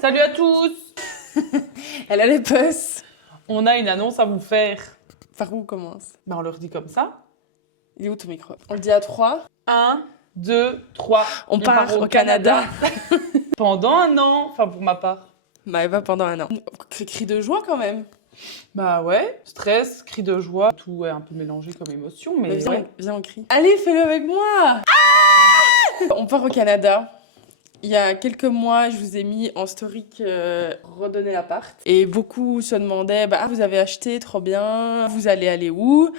Salut à tous! Elle a les puces. On a une annonce à vous faire. Par où on commence? Ben, on leur dit comme ça. Il est où ton micro? On le dit à 3. 1, 2, 3. On part au Canada. Pendant un an, enfin pour ma part. Maëva pendant un an. Cri de joie quand même. Bah ouais, stress, cri de joie, tout est un peu mélangé comme émotion, mais Viens, ouais. viens, on crie. Allez, fais-le avec moi. On part au Canada. Il y a quelques mois, je vous ai mis en story que redonner l'appart. Et beaucoup se demandaient, vous avez acheté, trop bien, vous allez aller où?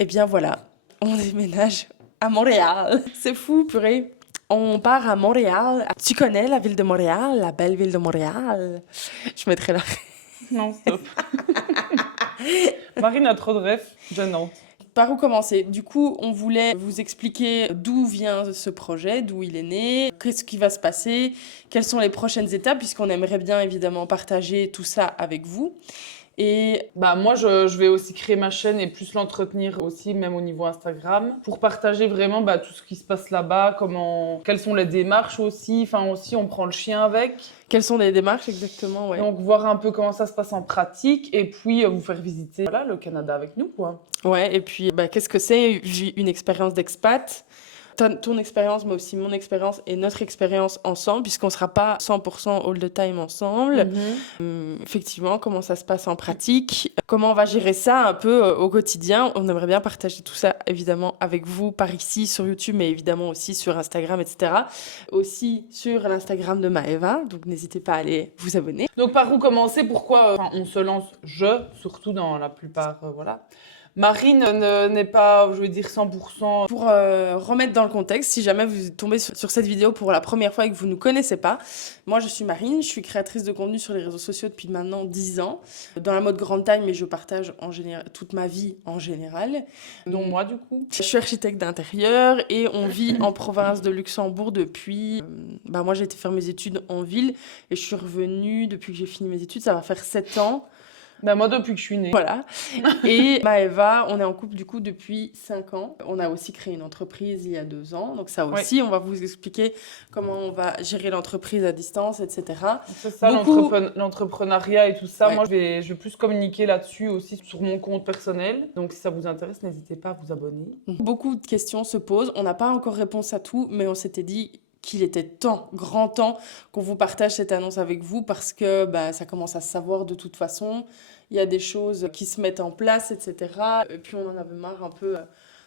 Eh bien voilà, on déménage à Montréal. C'est fou, purée. On part à Montréal. Tu connais la ville de Montréal, la belle ville de Montréal? Je mettrai la... Non, stop. Marine a trop de rêves, gênante. Par où commencer? Du coup, on voulait vous expliquer d'où vient ce projet, d'où il est né, qu'est-ce qui va se passer, quelles sont les prochaines étapes, puisqu'on aimerait bien évidemment partager tout ça avec vous. Et bah moi, je vais aussi créer ma chaîne et plus l'entretenir aussi, même au niveau Instagram, pour partager vraiment tout ce qui se passe là-bas, quelles sont les démarches aussi. Enfin aussi, on prend le chien avec. quelles sont les démarches exactement? Ouais. Donc voir un peu comment ça se passe en pratique et puis vous faire visiter le Canada avec nous, quoi. Ouais, et puis qu'est-ce que c'est une expérience d'expat? Ton expérience, mais aussi mon expérience et notre expérience ensemble, puisqu'on ne sera pas 100% all the time ensemble. Effectivement, comment ça se passe en pratique, comment on va gérer ça un peu au quotidien. On aimerait bien partager tout ça, évidemment, avec vous par ici, sur YouTube, mais évidemment aussi sur Instagram, etc. Aussi sur l'Instagram de Maëva, donc n'hésitez pas à aller vous abonner. Donc par où commencer? Pourquoi on se lance, surtout dans la plupart, voilà. Marine n'est pas, je veux dire, 100%. Pour remettre dans le contexte, si jamais vous tombez sur cette vidéo pour la première fois et que vous ne nous connaissez pas, moi je suis Marine, je suis créatrice de contenu sur les réseaux sociaux depuis maintenant 10 ans, dans la mode grande taille, mais je partage en général toute ma vie en général. Dont moi du coup. Je suis architecte d'intérieur et on vit en province de Luxembourg depuis... moi j'ai été faire mes études en ville et je suis revenue depuis que j'ai fini mes études, ça va faire 7 ans. Moi depuis que je suis née. Voilà. Et Maëva, on est en couple du coup depuis 5 ans. On a aussi créé une entreprise il y a 2 ans. Donc ça aussi, on va vous expliquer comment on va gérer l'entreprise à distance, etc. C'est ça, l'entrepreneuriat et tout ça. Ouais. Moi, je vais plus communiquer là-dessus aussi sur mon compte personnel. Donc si ça vous intéresse, n'hésitez pas à vous abonner. Beaucoup de questions se posent. On n'a pas encore réponse à tout, mais on s'était dit qu'il était grand temps qu'on vous partage cette annonce avec vous parce que ça commence à se savoir de toute façon. Il y a des choses qui se mettent en place, etc. Et puis on en avait marre un peu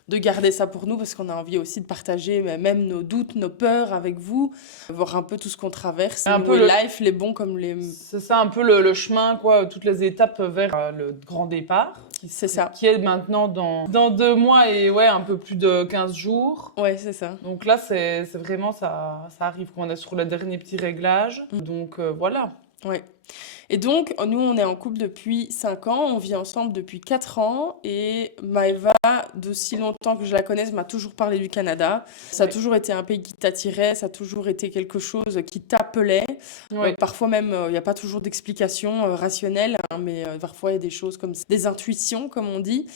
de garder ça pour nous parce qu'on a envie aussi de partager même nos doutes, nos peurs avec vous, voir un peu tout ce qu'on traverse, un peu life, les bons comme les... C'est ça un peu le chemin, quoi, toutes les étapes vers le grand départ. C'est ça. Qui est maintenant dans 2 mois et un peu plus de 15 jours. Ouais, c'est ça. Donc là, c'est vraiment, ça arrive qu'on est sur le dernier petit réglage. Donc voilà. Ouais. Et donc, nous, on est en couple depuis 5 ans, on vit ensemble depuis 4 ans et Maëva, d'aussi longtemps que je la connaisse, m'a toujours parlé du Canada. Ça a toujours été un pays qui t'attirait, ça a toujours été quelque chose qui t'appelait. Parfois même, il n'y a pas toujours d'explication rationnelle, mais parfois il y a des choses comme des intuitions, comme on dit.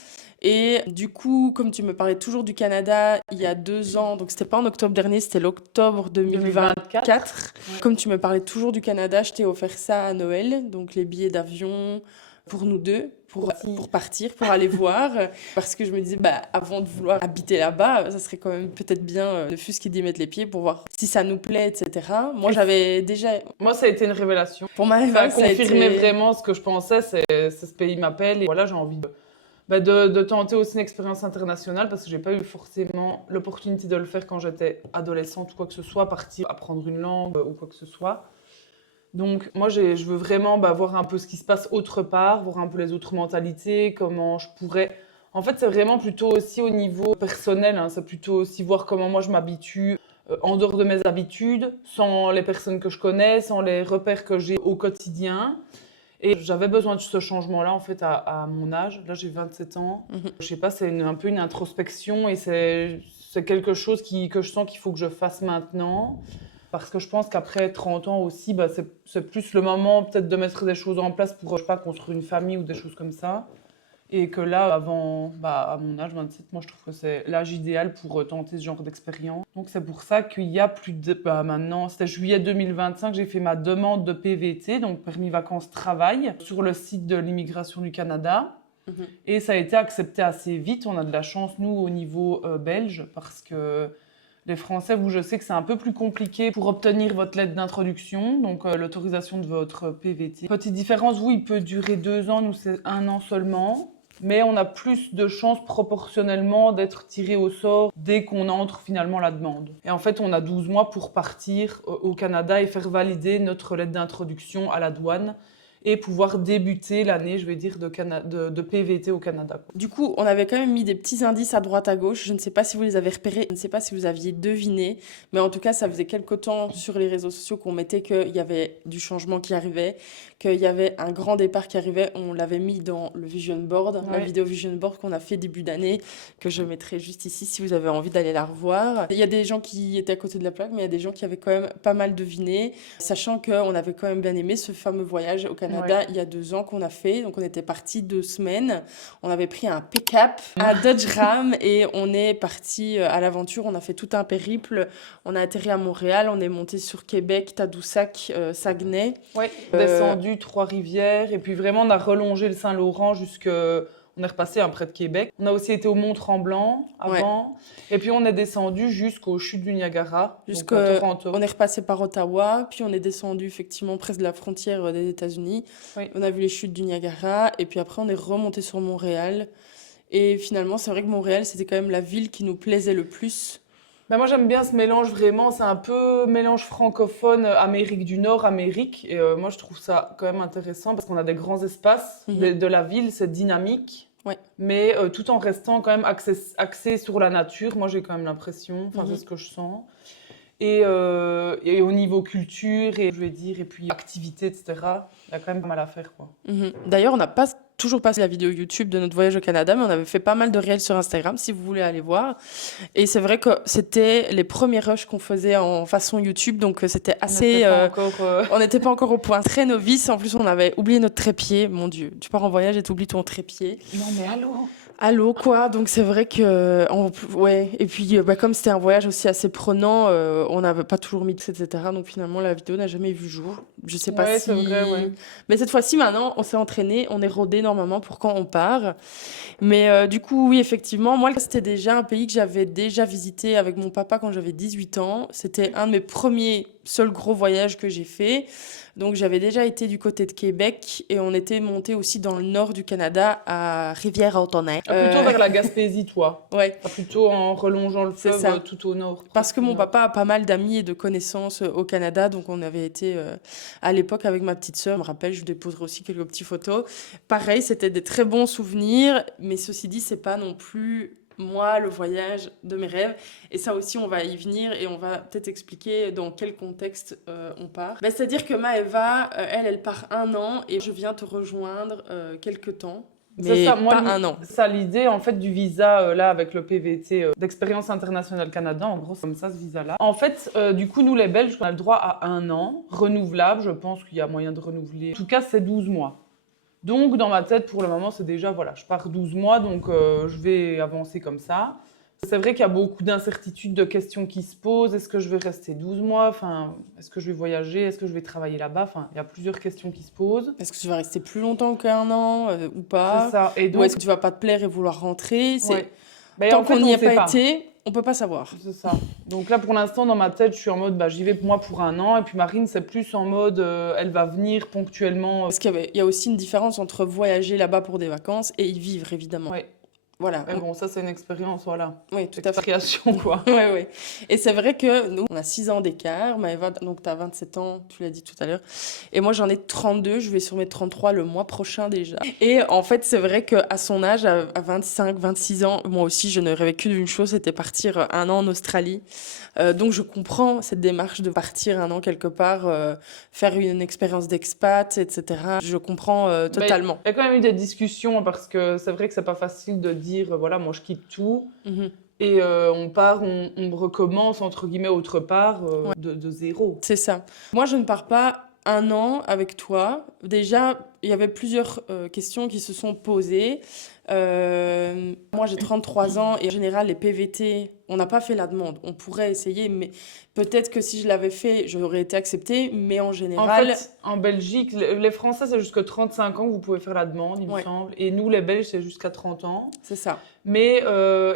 Et du coup, comme tu me parlais toujours du Canada il y a 2 ans, donc c'était pas en octobre dernier, c'était l'octobre 2024. Comme tu me parlais toujours du Canada, je t'ai offert ça à Noël, donc les billets d'avion pour nous deux, pour partir, pour aller voir. Parce que je me disais, avant de vouloir habiter là-bas, ça serait quand même peut-être bien ne fût-ce qu'y mettre les pieds pour voir si ça nous plaît, etc. Moi, j'avais déjà... Moi, ça a été une révélation. Pour Maëva, ça a confirmé vraiment ce que je pensais, c'est ce pays m'appelle et voilà, j'ai envie de tenter aussi une expérience internationale parce que j'ai pas eu forcément l'opportunité de le faire quand j'étais adolescente ou quoi que ce soit, partir apprendre une langue ou quoi que ce soit. Donc moi je veux vraiment voir un peu ce qui se passe autre part, voir un peu les autres mentalités, comment je pourrais... En fait c'est vraiment plutôt aussi au niveau personnel, c'est plutôt aussi voir comment moi je m'habitue en dehors de mes habitudes, sans les personnes que je connais, sans les repères que j'ai au quotidien. Et j'avais besoin de ce changement-là, en fait, à mon âge. Là, j'ai 27 ans. Je sais pas, c'est un peu une introspection et c'est quelque chose que je sens qu'il faut que je fasse maintenant. Parce que je pense qu'après 30 ans aussi, c'est plus le moment peut-être de mettre des choses en place pour, je sais pas, construire une famille ou des choses comme ça. Et que là, à mon âge, 27, moi je trouve que c'est l'âge idéal pour tenter ce genre d'expérience. Donc c'est pour ça qu'il y a maintenant, c'était juillet 2025, j'ai fait ma demande de PVT, donc permis vacances travail, sur le site de l'immigration du Canada. Et ça a été accepté assez vite. On a de la chance, nous, au niveau belge, parce que les Français, je sais que c'est un peu plus compliqué pour obtenir votre lettre d'introduction, donc l'autorisation de votre PVT. Petite différence, vous, il peut durer 2 ans, nous, c'est 1 an seulement. Mais on a plus de chances proportionnellement d'être tiré au sort dès qu'on entre finalement la demande. Et en fait, on a 12 mois pour partir au Canada et faire valider notre lettre d'introduction à la douane et pouvoir débuter l'année, je vais dire, de PVT au Canada. Du coup, on avait quand même mis des petits indices à droite à gauche. Je ne sais pas si vous les avez repérés, je ne sais pas si vous aviez deviné, mais en tout cas, ça faisait quelque temps sur les réseaux sociaux qu'on mettait qu'il y avait du changement qui arrivait, qu'il y avait un grand départ qui arrivait. On l'avait mis dans le Vision Board, la vidéo Vision Board qu'on a fait début d'année, que je mettrai juste ici si vous avez envie d'aller la revoir. Il y a des gens qui étaient à côté de la plaque, mais il y a des gens qui avaient quand même pas mal deviné, sachant qu'on avait quand même bien aimé ce fameux voyage au Canada il y a 2 ans qu'on a fait. Donc on était parti 2 semaines, on avait pris un pick-up, un Dodge Ram et on est parti à l'aventure. On a fait tout un périple, on a atterri à Montréal, on est monté sur Québec, Tadoussac, Saguenay. Oui, descendu Trois-Rivières et puis vraiment on a relongé le Saint-Laurent on est repassé près de Québec. On a aussi été au Mont-Tremblant avant. Et puis on est descendu jusqu'aux chutes du Niagara, donc à Toronto. On est repassé par Ottawa, puis on est descendu effectivement près de la frontière des États-Unis. Oui. On a vu les chutes du Niagara et puis après on est remonté sur Montréal. Et finalement, c'est vrai que Montréal, c'était quand même la ville qui nous plaisait le plus. Ben moi, j'aime bien ce mélange vraiment. C'est un peu mélange francophone, Amérique du Nord, Amérique. Et moi, je trouve ça quand même intéressant parce qu'on a des grands espaces de la ville, c'est dynamique. Ouais. Mais tout en restant quand même axé sur la nature. Moi, j'ai quand même l'impression, c'est ce que je sens. Et au niveau culture, et puis activité, etc., il y a quand même pas mal à faire, quoi. D'ailleurs, on n'a pas toujours passé la vidéo YouTube de notre voyage au Canada, mais on avait fait pas mal de réels sur Instagram, si vous voulez aller voir. Et c'est vrai que c'était les premiers rushs qu'on faisait en façon YouTube, donc c'était assez... On n'était pas encore au point, très novice. En plus, on avait oublié notre trépied. Mon Dieu, tu pars en voyage et t'oublies ton trépied. Non, mais Allô, quoi. Donc c'est vrai que et puis comme c'était un voyage aussi assez prenant, on n'avait pas toujours mis etc. Donc finalement la vidéo n'a jamais vu jour. Je sais pas si c'est vrai, mais cette fois-ci maintenant on s'est entraîné, on est rodé normalement pour quand on part. Mais du coup oui, effectivement, moi c'était déjà un pays que j'avais déjà visité avec mon papa quand j'avais 18 ans. C'était un de mes premiers seuls gros voyages que j'ai fait. Donc j'avais déjà été du côté de Québec et on était monté aussi dans le nord du Canada à Rivière-Hautonnay. Plutôt vers la Gaspésie, toi. Ouais. Plutôt en relongeant le fleuve tout au nord. Parce que mon papa a pas mal d'amis et de connaissances au Canada, donc on avait été à l'époque avec ma petite sœur. Je me rappelle, je lui déposerai aussi quelques petites photos. Pareil, c'était des très bons souvenirs, mais ceci dit, c'est pas non plus moi, le voyage de mes rêves. Et ça aussi, on va y venir et on va peut-être expliquer dans quel contexte on part. C'est-à-dire que Maëva, elle part 1 an et je viens te rejoindre quelques temps. Mais ça, pas 1 an. Ça, l'idée en fait du visa là avec le PVT d'expérience internationale Canada, en gros c'est comme ça ce visa-là. En fait, du coup nous les Belges, on a le droit à 1 an renouvelable. Je pense qu'il y a moyen de renouveler. En tout cas, c'est 12 mois. Donc, dans ma tête, pour le moment, c'est déjà, je pars 12 mois, donc je vais avancer comme ça. C'est vrai qu'il y a beaucoup d'incertitudes, de questions qui se posent. Est-ce que je vais rester 12 mois? Est-ce que je vais voyager? Est-ce que je vais travailler là-bas? Il y a plusieurs questions qui se posent. Est-ce que tu vas rester plus longtemps qu'1 an ou pas? C'est ça. Et donc... Ou est-ce que tu vas pas te plaire et vouloir rentrer? Tant qu'on n'y a pas été, on peut pas savoir. C'est ça. Donc là, pour l'instant, dans ma tête, je suis en mode, j'y vais moi pour 1 an. Et puis Marine, c'est plus en mode, elle va venir ponctuellement. Parce qu'il y a aussi une différence entre voyager là-bas pour des vacances et y vivre, évidemment. Ouais. Voilà. Mais bon, ça, c'est une expérience, voilà. Oui, tout à fait. Création, quoi. Oui. Et c'est vrai que nous, on a 6 ans d'écart. Maëva, donc tu as 27 ans, tu l'as dit tout à l'heure. Et moi, j'en ai 32. Je vais sur mes 33 le mois prochain déjà. Et en fait, c'est vrai qu'à son âge, à 25, 26 ans, moi aussi, je ne rêvais que d'une chose, c'était partir 1 an en Australie. Donc, je comprends cette démarche de partir 1 an quelque part, faire une expérience d'expat, etc. Je comprends totalement. Il y a quand même eu des discussions parce que c'est vrai que c'est pas facile de dire, voilà, moi je quitte tout. Et on part, on recommence, entre guillemets, autre part, de zéro. C'est ça. Moi, je ne pars pas 1 an avec toi. Déjà, il y avait plusieurs questions qui se sont posées. Moi, j'ai 33 ans et en général, les PVT, on n'a pas fait la demande. On pourrait essayer, mais peut-être que si je l'avais fait, j'aurais été acceptée. Mais en En général, fait, en Belgique, les Français, c'est jusqu'à 35 ans que vous pouvez faire la demande, il me Ouais. semble. Et nous, les Belges, c'est jusqu'à 30 ans. c'est ça. Mais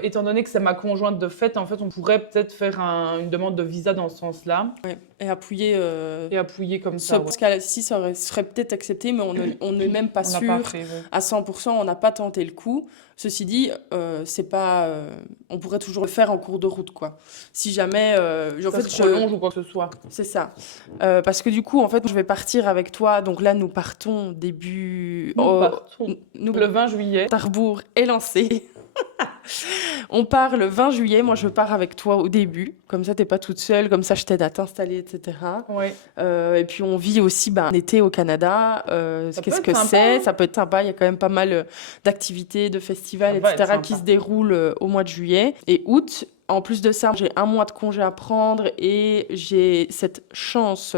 étant donné que c'est ma conjointe de fait, en fait, on pourrait peut-être faire une demande de visa dans ce sens-là Ouais. Et appuyer et appuyer comme ce ça. Ouais. parce cas-ci, serait peut-être accepté, mais on n'est même pas On n'a sûr. pas fait. Ouais. À 100%, on n'a pas tenté le coup. Ceci dit, c'est pas, on pourrait toujours le faire en cours de route, quoi. Si jamais, en Ça fait, se prolonge ou quoi que ce soit. c'est ça. Parce que du coup, en fait, je vais partir avec toi. Donc là, nous partons début. Nous partons. Nous, Le 20 juillet. Tarbour est lancé. On part le 20 juillet. Moi, je pars avec toi au début. Comme ça, t'es pas toute seule. Comme ça, je t'aide à t'installer, etc. Ouais. Et puis, on vit aussi un été au Canada. Ça Qu'est-ce peut que être sympa, c'est? hein. Ça peut être sympa. Il y a quand même pas mal d'activités, de festivals, Ça va être etc. qui sympa. se déroulent au mois de juillet et août. En plus de ça, j'ai 1 mois de congé à prendre et j'ai cette chance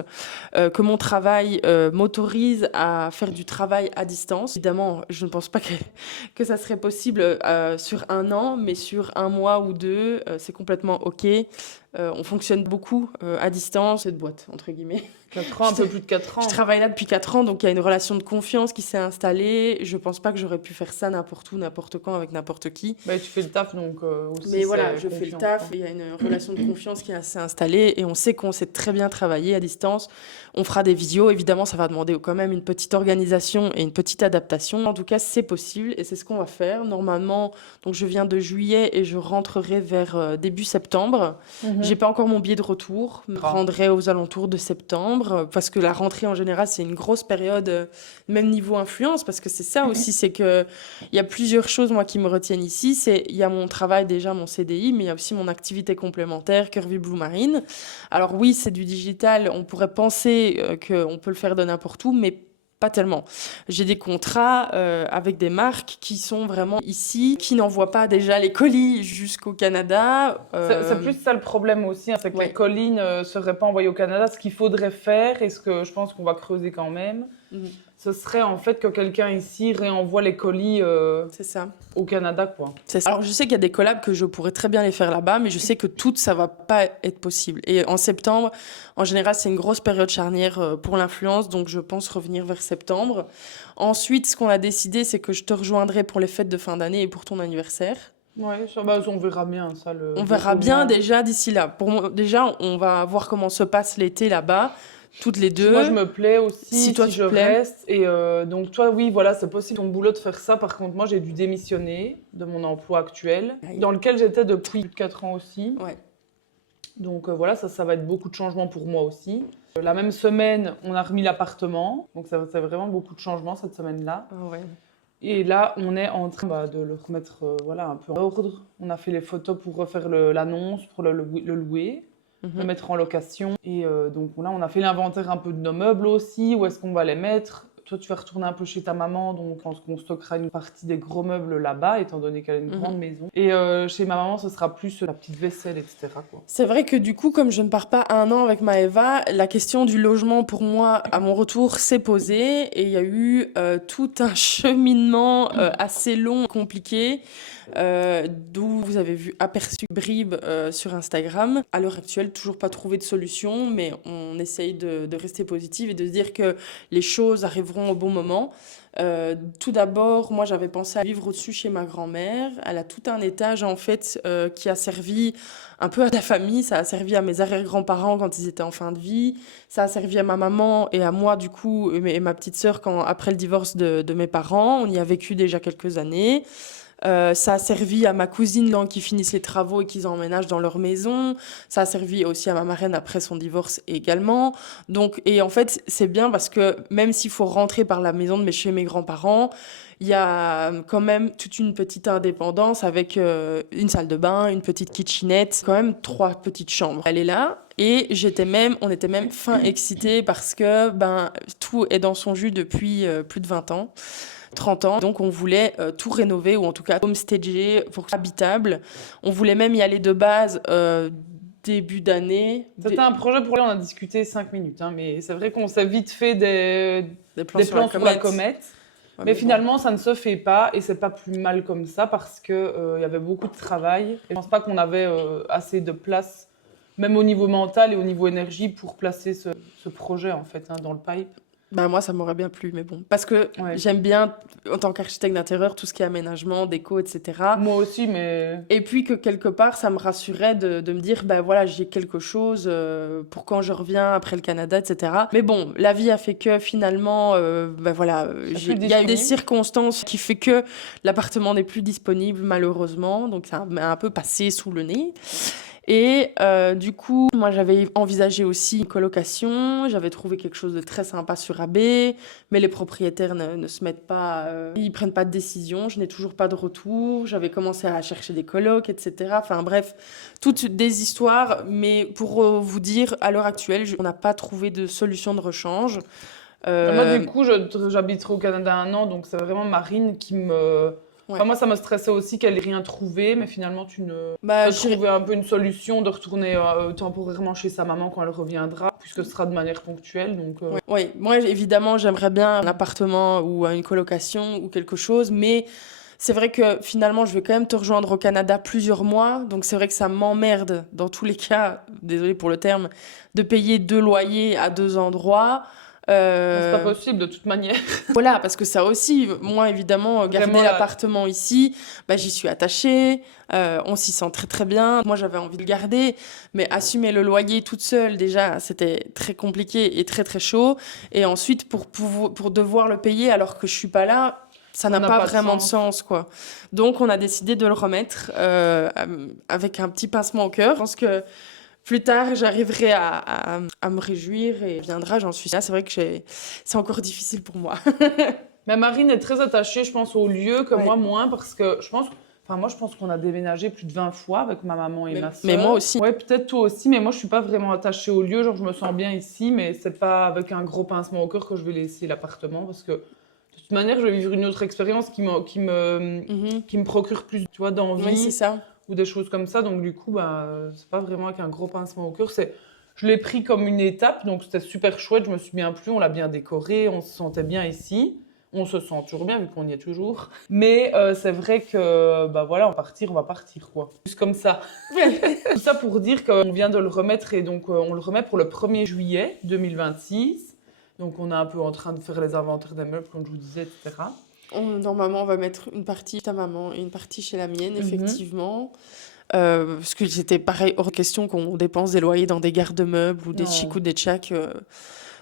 que mon travail m'autorise à faire du travail à distance. Évidemment, je ne pense pas que ça serait possible sur 1 an, mais sur 1 mois ou 2, c'est complètement OK. On fonctionne beaucoup à distance, cette boîte, entre guillemets. 4 ans, un peu plus de 4 ans. Je travaille là depuis 4 ans, donc il y a une relation de confiance qui s'est installée. Je pense pas que j'aurais pu faire ça n'importe où, n'importe quand, avec n'importe qui. Bah, tu fais le taf, donc aussi. Mais voilà, c'est je fais le confiance, taf, quoi. il y a une relation de confiance qui s'est installée et on sait qu'on sait très bien travailler à distance. On fera des visios, évidemment, ça va demander quand même une petite organisation et une petite adaptation. En tout cas, c'est possible et c'est ce qu'on va faire. Normalement, donc je viens de juillet et je rentrerai vers début septembre. Mhm. J'ai pas encore mon billet de retour, me Ah. rendrai aux alentours de septembre parce que la rentrée en général, c'est une grosse période, même niveau influence, parce que c'est ça aussi, c'est que il y a plusieurs choses, moi, qui me retiennent ici. Il y a mon travail déjà, mon CDI, mais il y a aussi mon activité complémentaire, Curvy Blue Marine. Alors oui, c'est du digital. On pourrait penser qu'on peut le faire de n'importe où, mais pas tellement. J'ai des contrats avec des marques qui sont vraiment ici, qui n'envoient pas déjà les colis jusqu'au Canada. C'est plus ça le problème aussi, hein, c'est que Ouais. les colis ne seraient pas envoyés au Canada. Ce qu'il faudrait faire, et ce que je pense qu'on va creuser quand même, Mhm. ce serait en fait que quelqu'un ici réenvoie les colis C'est ça. au Canada, quoi. C'est ça. Alors, je sais qu'il y a des collabs que je pourrais très bien les faire là-bas, mais je sais que toutes, ça va pas être possible. Et en septembre, en général, c'est une grosse période charnière pour l'influence, donc je pense revenir vers septembre. Ensuite, ce qu'on a décidé, c'est que je te rejoindrai pour les fêtes de fin d'année et pour ton anniversaire. Ouais, bah, on verra bien ça. On verra bien moment. déjà d'ici là. Pour moi, déjà, on va voir comment se passe l'été là-bas, toutes les deux. Moi, je me plais aussi Si toi, tu je te plais. reste. Et donc, toi, oui, voilà, c'est possible ton boulot de faire ça. Par contre, moi, j'ai dû démissionner de mon emploi actuel, Aïe. dans lequel j'étais depuis plus de 4 ans aussi. Ouais. Donc, voilà, ça va être beaucoup de changements pour moi aussi. La même semaine, on a remis l'appartement. Donc, c'est vraiment beaucoup de changements cette semaine-là. Ah ouais. Et là, on est en train de le remettre voilà, un peu en ordre. On a fait les photos pour refaire l'annonce, pour le louer. Le Mhm. mettre en location. Et donc là, on a fait l'inventaire un peu de nos meubles aussi, où est-ce qu'on va les mettre. Toi, tu vas retourner un peu chez ta maman, donc je pense qu'on stockera une partie des gros meubles là-bas, étant donné qu'elle a une Mhm. grande maison. Et chez ma maman, ce sera plus la petite vaisselle, etc. quoi. C'est vrai que du coup, comme je ne pars pas 1 an avec Maëva, la question du logement pour moi, à mon retour, s'est posée et il y a eu tout un cheminement assez long, compliqué, d'où vous avez vu aperçu bribes sur Instagram. À l'heure actuelle, toujours pas trouvé de solution, mais on essaye de rester positive et de se dire que les choses arriveront au bon moment. Tout d'abord, moi j'avais pensé à vivre au-dessus chez ma grand-mère. Elle a tout un étage en fait qui a servi un peu à la famille, ça a servi à mes arrière-grands-parents quand ils étaient en fin de vie, ça a servi à ma maman et à moi du coup et ma petite sœur après le divorce de mes parents. On y a vécu déjà quelques années. Ça a servi à ma cousine là, qui finissent les travaux et qu'ils emménagent dans leur maison. Ça a servi aussi à ma marraine après son divorce également. Donc, et en fait, c'est bien parce que même s'il faut rentrer par la maison de chez mes grands-parents, il y a quand même toute une petite indépendance avec une salle de bain, une petite kitchenette, quand même 3 petites chambres. Elle est là. Et on était même fin excités parce que tout est dans son jus depuis plus de 20 ans. 30 ans. Donc, on voulait tout rénover, ou en tout cas homestager pour habitable. On voulait même y aller de base début d'année. C'était un projet pour lequel on a discuté 5 minutes, hein, mais c'est vrai qu'on s'est vite fait Des plans des sur plans la sur la comète. comète. Ouais, Mais bon. finalement, ça ne se fait pas et c'est pas plus mal comme ça parce que il y avait beaucoup de travail. Et je pense pas qu'on avait assez de place, même au niveau mental et au niveau énergie, pour placer ce projet en fait, hein, dans le pipe. Bah, moi, ça m'aurait bien plu, mais bon. Parce que Ouais. j'aime bien, en tant qu'architecte d'intérieur, tout ce qui est aménagement, déco, etc. Moi aussi, mais Et puis que quelque part, ça me rassurait de me dire, ben voilà, j'ai quelque chose pour quand je reviens après le Canada, etc. Mais bon, la vie a fait que finalement, ben voilà, plus il y a eu des disponible. circonstances qui fait que l'appartement n'est plus disponible, malheureusement. Donc ça m'a un peu passé sous le nez. Et du coup, moi, j'avais envisagé aussi une colocation. J'avais trouvé quelque chose de très sympa sur AB, mais les propriétaires ne se mettent pas, ils prennent pas de décision. Je n'ai toujours pas de retour. J'avais commencé à chercher des colocs, etc. Enfin bref, toutes des histoires. Mais pour vous dire, à l'heure actuelle, on n'a pas trouvé de solution de rechange. moi du coup, j'habiterai au Canada 1 an, donc c'est vraiment Marine qui me. Ouais. Enfin, moi, ça me stressait aussi qu'elle n'ait rien trouvé, mais finalement, tu Bah, as trouvé un peu une solution de retourner temporairement chez sa maman quand elle reviendra, puisque ce sera de manière ponctuelle. Donc, ouais. Moi, évidemment, j'aimerais bien un appartement ou une colocation ou quelque chose, mais c'est vrai que finalement, je vais quand même te rejoindre au Canada plusieurs mois, donc c'est vrai que ça m'emmerde, dans tous les cas, désolé pour le terme, de payer 2 loyers à 2 endroits. c'est pas possible de toute manière. Voilà, parce que ça aussi, moi évidemment, garder Vraiment, là- l'appartement ici, bah, j'y suis attachée, on s'y sent très très bien. Moi j'avais envie de le garder, mais assumer le loyer toute seule, déjà, c'était très compliqué et très très chaud. Et ensuite, pour devoir le payer alors que je suis pas là, ça n'a pas de vraiment de sens. sens, quoi. Donc on a décidé de le remettre avec un petit pincement au cœur. Je pense que plus tard, j'arriverai à me réjouir et viendra, j'en suis sûre. C'est vrai que c'est encore difficile pour moi. Mais Marine est très attachée, je pense, au lieu que Ouais. moi moins, parce que je pense. Enfin, moi, je pense qu'on a déménagé plus de 20 fois avec ma maman et ma Mais sœur. moi aussi. Ouais, peut-être toi aussi, mais moi, je suis pas vraiment attachée au lieu. Genre, je me sens bien ici, mais c'est pas avec un gros pincement au cœur que je vais laisser l'appartement, parce que de toute manière, je vais vivre une autre expérience Mhm. qui me procure plus, tu vois, d'envie. Oui, c'est ça. Ou des choses comme ça. Donc, du coup, bah, c'est pas vraiment avec un gros pincement au cœur. Je l'ai pris comme une étape, donc c'était super chouette. Je me suis bien plu, on l'a bien décoré, on se sentait bien ici. On se sent toujours bien vu qu'on y est toujours. Mais c'est vrai que, bah voilà, on va partir, quoi. Juste comme ça. Tout ça pour dire qu'on vient de le remettre et donc on le remet pour le 1er juillet 2026. Donc on est un peu en train de faire les inventaires des meubles, comme je vous disais, etc. Normalement, on va mettre une partie chez ta maman et une partie chez la mienne, Mhm. effectivement. Parce que c'était pareil, hors de question qu'on dépense des loyers dans des garde-meubles ou des Non. chics ou des tchacs.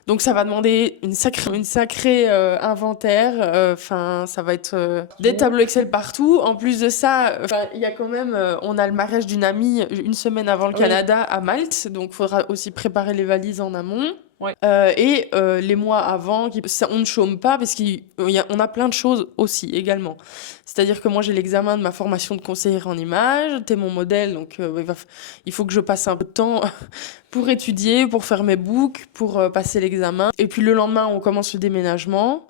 Donc ça va demander une sacrée inventaire. Enfin, ça va être des tableaux Excel partout. En plus de ça, il y a quand même, on a le mariage d'une amie une semaine avant le Oui. Canada à Malte, donc il faudra aussi préparer les valises en amont. Ouais. Et les mois avant, on ne chôme pas parce qu'on a plein de choses aussi également. C'est-à-dire que moi j'ai l'examen de ma formation de conseillère en images, t'es mon modèle, donc il faut que je passe un peu de temps pour étudier, pour faire mes books, pour passer l'examen. Et puis le lendemain, on commence le déménagement.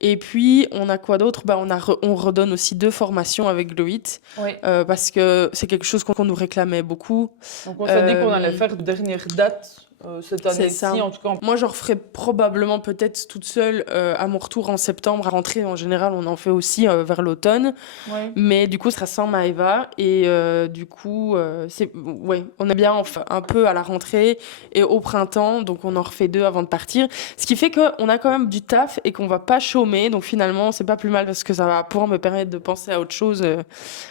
Et puis, on a quoi d'autre? Bah, on redonne aussi 2 formations avec Gloit, Oui. parce que c'est quelque chose qu'on nous réclamait beaucoup. Donc on s'est dit qu'on allait faire de dernière date cette C'est année-ci, ça. en tout cas. Moi, je referai probablement peut-être toute seule à mon retour en septembre. À rentrer, en général, on en fait aussi vers l'automne. Ouais. Mais du coup, ce sera sans Maëva. Et du coup, on est bien un peu à la rentrée et au printemps. Donc, on en refait 2 avant de partir. Ce qui fait qu'on a quand même du taf et qu'on va pas chômer. Donc, finalement, c'est pas plus mal parce que ça va pouvoir me permettre de penser à autre chose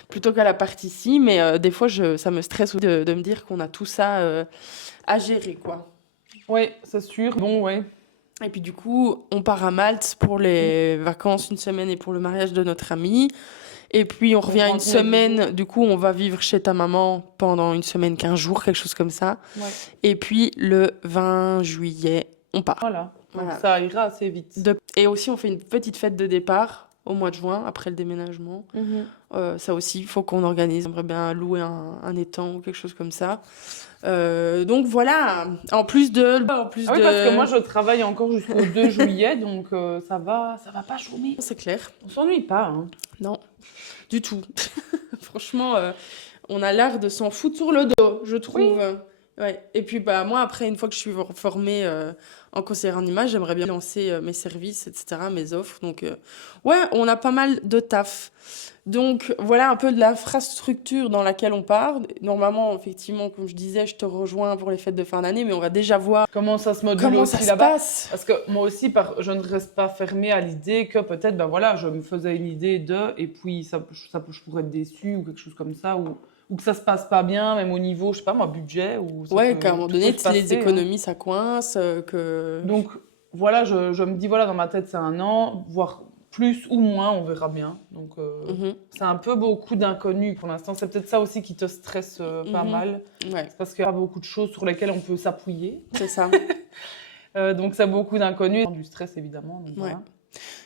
plutôt qu'à la partie-ci. Mais des fois, ça me stresse de me dire qu'on a tout ça à gérer, quoi. Oui, c'est sûr. Bon, ouais. Et puis du coup, on part à Malte pour les vacances, une semaine, et pour le mariage de notre amie. Et puis on revient une 39 semaine, jours. du coup on va vivre chez ta maman pendant une semaine, 15 jours, quelque chose comme ça. Ouais. Et puis le 20 juillet, on part. Voilà. Donc Voilà. ça ira assez vite. Et aussi on fait une petite fête de départ au mois de juin, après le déménagement. Ça aussi, il faut qu'on organise. J'aimerais bien louer un étang ou quelque chose comme ça. Donc voilà, en plus de... Ah oui, parce que moi je travaille encore jusqu'au 2 juillet, donc ça va pas chômer. C'est clair. On s'ennuie pas, hein. Non, du tout. Franchement, on a l'air de s'en foutre sur le dos, je trouve. Oui. Ouais. Et puis bah moi après une fois que je suis formée en conseillère en image, j'aimerais bien lancer mes services, etc., mes offres. Donc ouais, on a pas mal de taf. Donc voilà un peu de l'infrastructure dans laquelle on part. Normalement, effectivement, comme je disais, je te rejoins pour les fêtes de fin d'année, mais on va déjà voir Comment ça se module comment ça aussi se là-bas? passe. Parce que moi aussi, je ne reste pas fermée à l'idée que peut-être, ben voilà, je me faisais une idée et puis je pourrais être déçue ou quelque chose comme ça, ou que ça se passe pas bien, même au niveau, je sais pas moi, budget, ou Ouais, qu'à un moment tout peut donné, se les passer, hein. économies, ça coince, que... Donc voilà, je me dis, voilà, dans ma tête, c'est un an, voire plus ou moins, on verra bien. Donc Mhm, c'est un peu beaucoup d'inconnus pour l'instant. C'est peut-être ça aussi qui te stresse pas mhm. mal. Ouais, C'est parce qu'il y a pas beaucoup de choses sur lesquelles on peut s'appuyer. c'est ça. Donc c'est beaucoup d'inconnus, du stress évidemment. Donc, Ouais. voilà.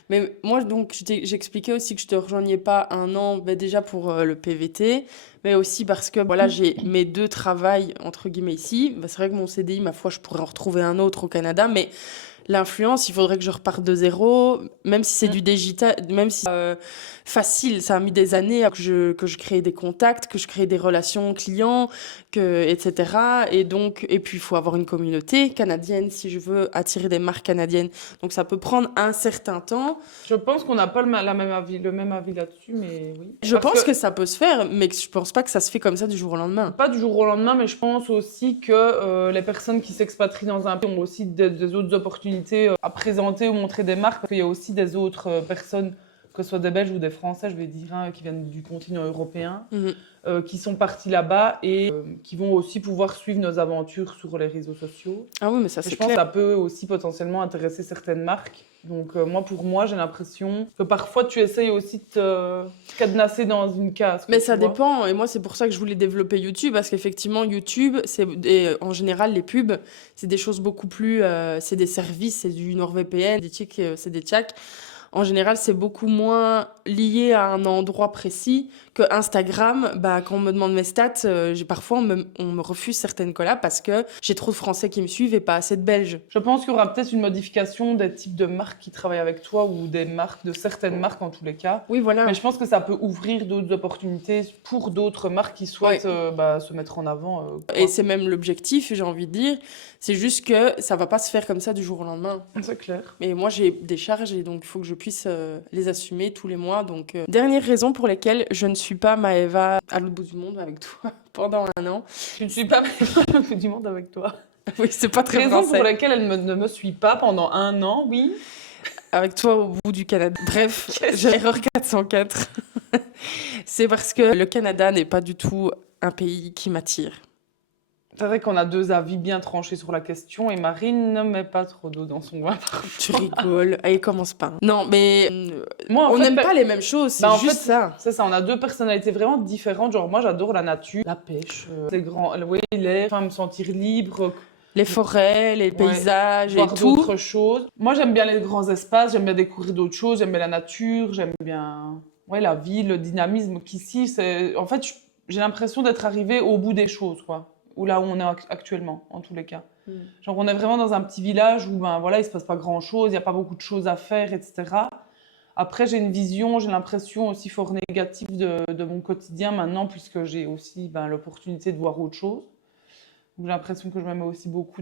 Mais moi, donc, j'expliquais aussi que je te rejoignais pas un an, ben déjà pour le PVT, mais aussi parce que voilà, j'ai mes deux travails, entre guillemets, ici. Ben, c'est vrai que mon CDI, ma foi, je pourrais en retrouver un autre au Canada, mais l'influence, il faudrait que je reparte de zéro, même si c'est Mm. du digital, même si facile, ça a mis des années à que je crée des contacts, que je crée des relations clients, etc. Et donc, et puis il faut avoir une communauté canadienne si je veux attirer des marques canadiennes. Donc ça peut prendre un certain temps. Je pense qu'on n'a pas le même avis là-dessus, mais oui. Je Parce pense que, que ça peut se faire, mais que je pense pas que ça se fait comme ça du jour au lendemain. pas du jour au lendemain, mais je pense aussi que les personnes qui s'expatrient dans un pays ont aussi des autres opportunités à présenter ou montrer des marques. Parce qu'il y a aussi des autres personnes, que ce soit des Belges ou des Français, je vais dire, hein, qui viennent du continent européen, Mhm. qui sont partis là-bas et qui vont aussi pouvoir suivre nos aventures sur les réseaux sociaux. Ah oui, mais ça Et c'est je pense que clair. ça peut aussi potentiellement intéresser certaines marques. Donc pour moi, j'ai l'impression que parfois tu essayes aussi de te cadenasser dans une case. Mais quoi, ça tu vois. dépend, et moi c'est pour ça que je voulais développer YouTube, parce qu'effectivement YouTube, et en général les pubs, c'est des choses beaucoup plus, c'est des services, c'est du NordVPN, des tchics, c'est des tchaks. En général, c'est beaucoup moins lié à un endroit précis que Instagram. Bah, quand on me demande mes stats, parfois on me refuse certaines collabs parce que j'ai trop de Français qui me suivent et pas assez de Belges. Je pense qu'il y aura peut-être une modification des types de marques qui travaillent avec toi ou de certaines marques en tous les cas. Oui, voilà. Mais je pense que ça peut ouvrir d'autres opportunités pour d'autres marques qui souhaitent se mettre en avant. Et c'est même l'objectif, j'ai envie de dire. C'est juste que ça va pas se faire comme ça du jour au lendemain. C'est clair. Mais moi, j'ai des charges et donc il faut que je puisse les assumer tous les mois. Donc, dernière raison pour laquelle je ne suis pas Maëva à l'autre bout du monde avec toi pendant un an. Je ne suis pas du monde avec toi. Oui, c'est pas très Raison français. pour laquelle elle ne me suit pas pendant un an, oui. Avec toi au bout du Canada. Bref, j'ai erreur 404. C'est parce que le Canada n'est pas du tout un pays qui m'attire. C'est vrai qu'on a deux avis bien tranchés sur la question et Marine ne met pas trop d'eau dans son vin. Tu rigoles. Allez, commence pas. Non, mais Moi, en on fait, n'aime pas les mêmes choses, c'est en juste fait, ça. c'est ça, on a deux personnalités vraiment différentes. Genre, moi, j'adore la nature, la pêche, les grands, oui, l'air, enfin, me sentir libre, Les forêts, les paysages et voir tout. d'autres choses. Moi, j'aime bien les grands espaces, j'aime bien découvrir d'autres choses, j'aime bien la nature, j'aime bien la vie, le dynamisme qu'ici, c'est... En fait, j'ai l'impression d'être arrivée au bout des choses, quoi. Ou là où on est actuellement, en tous les cas. Genre, on est vraiment dans un petit village où, ben voilà, il se passe pas grand-chose, il n'y a pas beaucoup de choses à faire, etc. Après, j'ai une vision, j'ai l'impression aussi fort négative de mon quotidien maintenant, puisque j'ai aussi l'opportunité de voir autre chose. Donc, j'ai l'impression que je me mets aussi beaucoup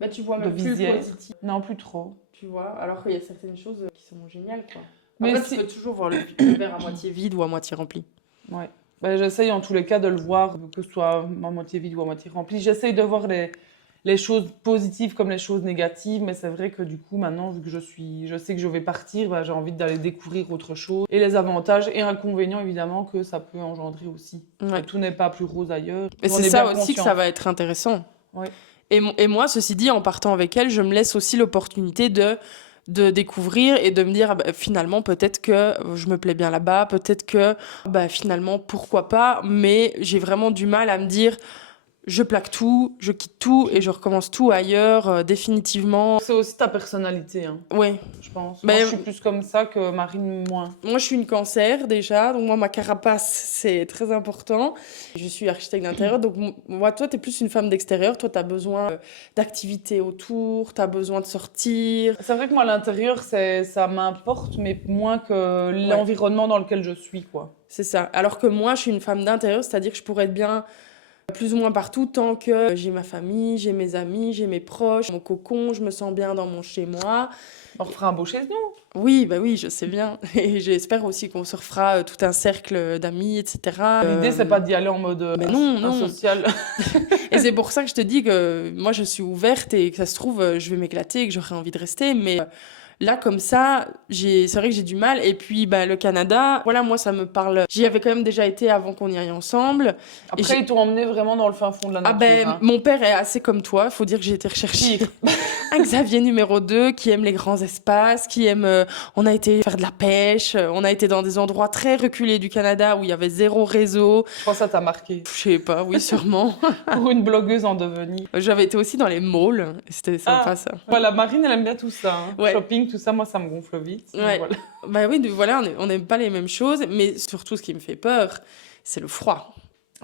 Bah, tu vois de même plus le visière. positif, Non, plus trop. tu vois, alors qu'il y a certaines choses qui sont géniales, quoi. Mais Après, si- tu peux toujours voir le verre à moitié vide ou à moitié rempli. Ouais. J'essaye en tous les cas de le voir, que ce soit à moitié vide ou à moitié rempli. J'essaye de voir les choses positives comme les choses négatives, mais c'est vrai que du coup, maintenant, vu que je sais que je vais partir, j'ai envie d'aller découvrir autre chose. Et les avantages et inconvénients, évidemment, que ça peut engendrer aussi. Ouais. Que tout n'est pas plus rose ailleurs. Et J'en c'est ai ça bien aussi que ça conscience. va être intéressant. Ouais. Et moi, ceci dit, en partant avec elle, je me laisse aussi l'opportunité de découvrir et de me dire, ah bah, finalement, peut-être que je me plais bien là-bas, peut-être que bah, finalement, pourquoi pas, mais j'ai vraiment du mal à me dire, je plaque tout, je quitte tout et je recommence tout ailleurs, définitivement. C'est aussi ta personnalité, hein, Ouais. je pense. Mais- Moi, je suis plus comme ça que Marine, moins. Moi, je suis une cancer déjà, donc moi, ma carapace, c'est très important. Je suis architecte d'intérieur, donc moi, toi, t'es plus une femme d'extérieur. Toi, t'as besoin d'activités autour, t'as besoin de sortir. C'est vrai que moi, à l'intérieur, ça m'importe, mais moins que l'environnement dans lequel je suis, quoi. C'est ça. Alors que moi, je suis une femme d'intérieur, c'est-à-dire que je pourrais être bien plus ou moins partout tant que j'ai ma famille, j'ai mes amis, j'ai mes proches, mon cocon, je me sens bien dans mon chez-moi. On refera un beau chez nous. Oui, bah oui, je sais bien. Et j'espère aussi qu'on se refera tout un cercle d'amis, etc. L'idée, c'est pas d'y aller en mode Mais non, non. asocial. Et c'est pour ça que je te dis que moi, je suis ouverte et que ça se trouve, je vais m'éclater et que j'aurai envie de rester. Mais là, comme ça, c'est vrai que j'ai du mal. Et puis, bah, le Canada, voilà, moi, ça me parle. J'y avais quand même déjà été avant qu'on y aille ensemble. Après, ils t'ont emmené vraiment dans le fin fond de la Ah nature. ben, Hein. mon père est assez comme toi. Faut dire que j'ai été rechercher un Xavier numéro 2 qui aime les grands espaces, qui aime... on a été faire de la pêche, on a été dans des endroits très reculés du Canada où il y avait zéro réseau. Je pense que ça t'a marqué. Je sais pas, oui, sûrement. Pour une blogueuse en devenir. J'avais été aussi dans les malls. Et c'était sympa, ça. Voilà, Marine, elle aime bien tout ça. Hein. Ouais. Shopping, tout ça, moi, ça me gonfle vite. Ouais. Voilà. Bah oui, voilà, on n'aime pas les mêmes choses. Mais surtout, ce qui me fait peur, c'est le froid.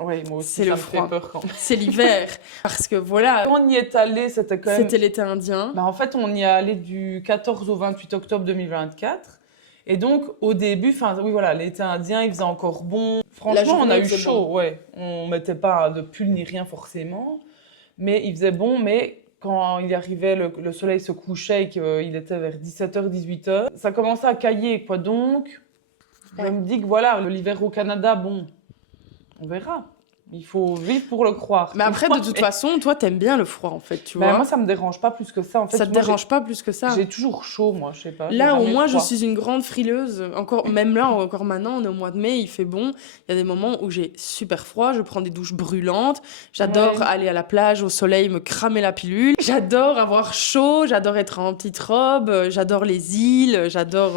Oui, moi aussi, C'est ça le me froid. fait peur quand même. C'est l'hiver. Parce que voilà, Quand on y est allé, c'était quand même... c'était l'été indien. Bah, en fait, on y est allé du 14 au 28 octobre 2024. Et donc, au début, oui, voilà, l'été indien, il faisait encore bon. Franchement, on a eu chaud, bon. ouais. On mettait pas de pull ni rien forcément. Mais il faisait bon, mais quand il arrivait, le soleil se couchait et qu'il était vers 17h, 18h, ça commençait à cailler, quoi. Donc, je me dis que voilà, l'hiver au Canada, bon, on verra. Il faut vivre pour le croire. Mais après, de toute façon, toi, t'aimes bien le froid, en fait, tu vois. Moi, ça me dérange pas plus que ça. En fait, Ça te dérange pas plus que ça. J'ai toujours chaud, moi, je sais pas. Là, au jamais moins, je froid. suis une grande frileuse. Encore, même là, encore maintenant, on est au mois de mai, il fait bon. Il y a des moments où j'ai super froid, je prends des douches brûlantes. J'adore Ouais. aller à la plage, au soleil, me cramer la pilule. J'adore avoir chaud, j'adore être en petite robe, j'adore les îles, j'adore